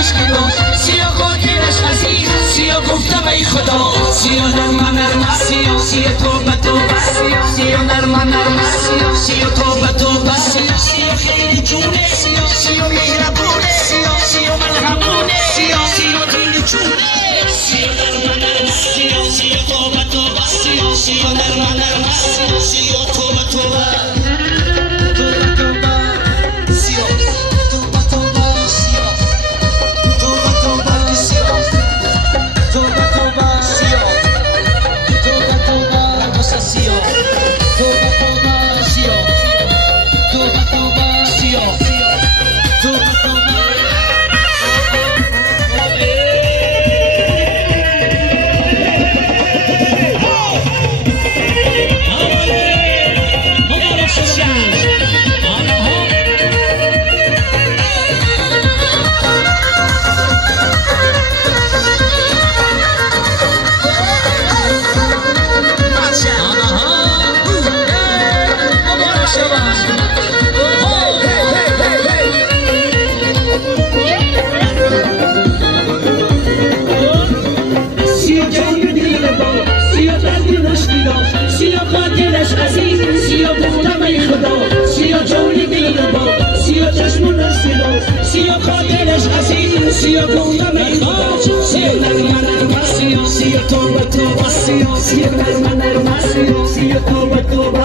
مشکلات سیا قادرش عزیز سیا گفتم ای خدا سیا نرم نرم سیا توبه توبه سیا نرم نرم سیا توبه توبه سیا خیلی جونه سیا مهربونه سیا ملهمونه سیا دل جونه سیا نرم نرم سیا توبه توبه سیا نرم نرم سیا توبه توبه سیا گفتم ای خدا سیا نرم نرم سیا توبه توبه سیا نرم نرم سیا توبه توبه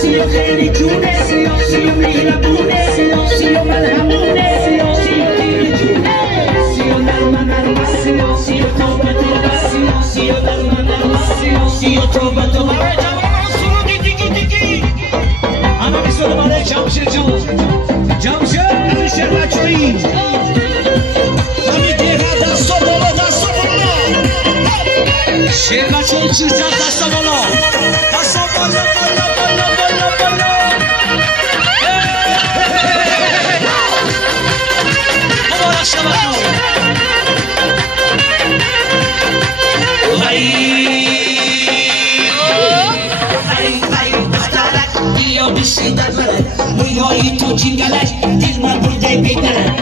سیا خیلی جونه سیا مهربونه سیا ملهمونه سیا خیلی جونه سیا نرم نرم سیا توبه توبه سیا نرم نرم سیا توبه توبه دیگی همه بیسونه برای جمشید جمشید شربچویی شیرما چون چیزا دستا بالا دستا بالا بالا مبارک شما بیا بشی در من مویهای تو جنگلش دل من برده بیدرن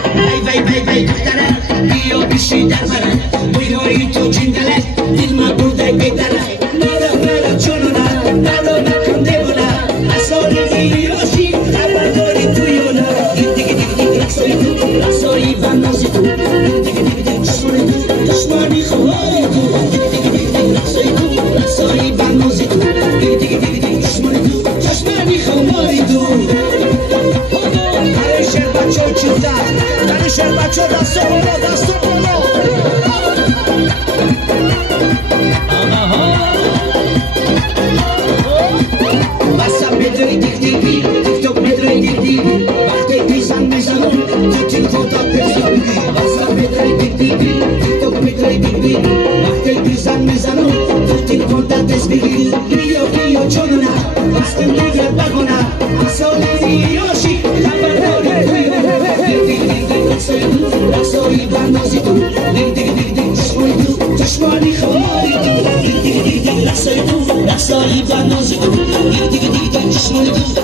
وی دخترم بیا بشی در من مویهای تو جنگلش دل من برده بیدرن نارا چونونا نارا نکن دیونا اصاری ویراشی خبرداری تویونا دیگه رسایی بنازی تو دیگه دشمانی خواهی تو رسایی بنازی تو دیگه دشمانی تو برای شهر بچه ها چیزه برای شهر بچه ها دستا بالا واسه بدوی دیگی تیک توک بدوی دیگی وقتی پیزن میزنم تو تلفن تا پرسیدی واسه بدوی دیگی تیک توک بدوی دیگی وقتی پیزن میزنم تو تلفن تا تصویری بیا چونونا واسه دیگه بگونا اصالی یاشی خبرداری رسایی بندازی تو دشمانی خواهی تو رسایی بندازی تو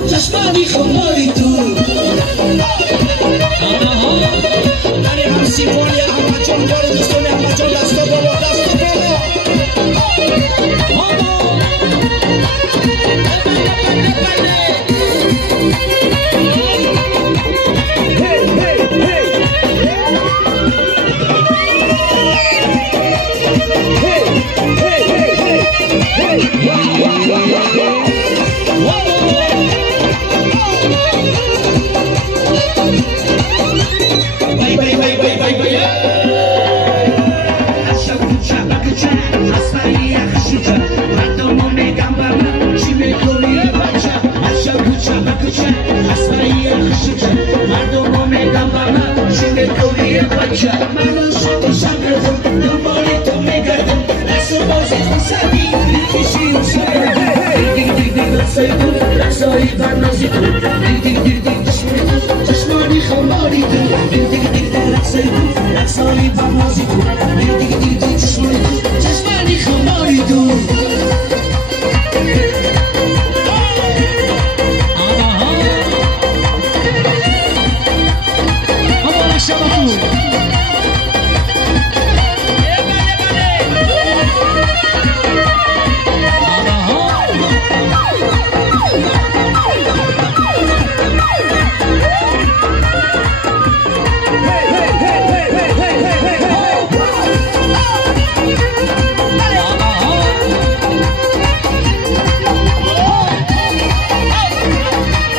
دشمانی خواهی تو داری هم سیمفونی همه چون داری دوستانی همه چون دستا بالا رسایی بنازی تو چشمانی خماری تو رسایی بنازی تو چشمانی خماری تو شبکو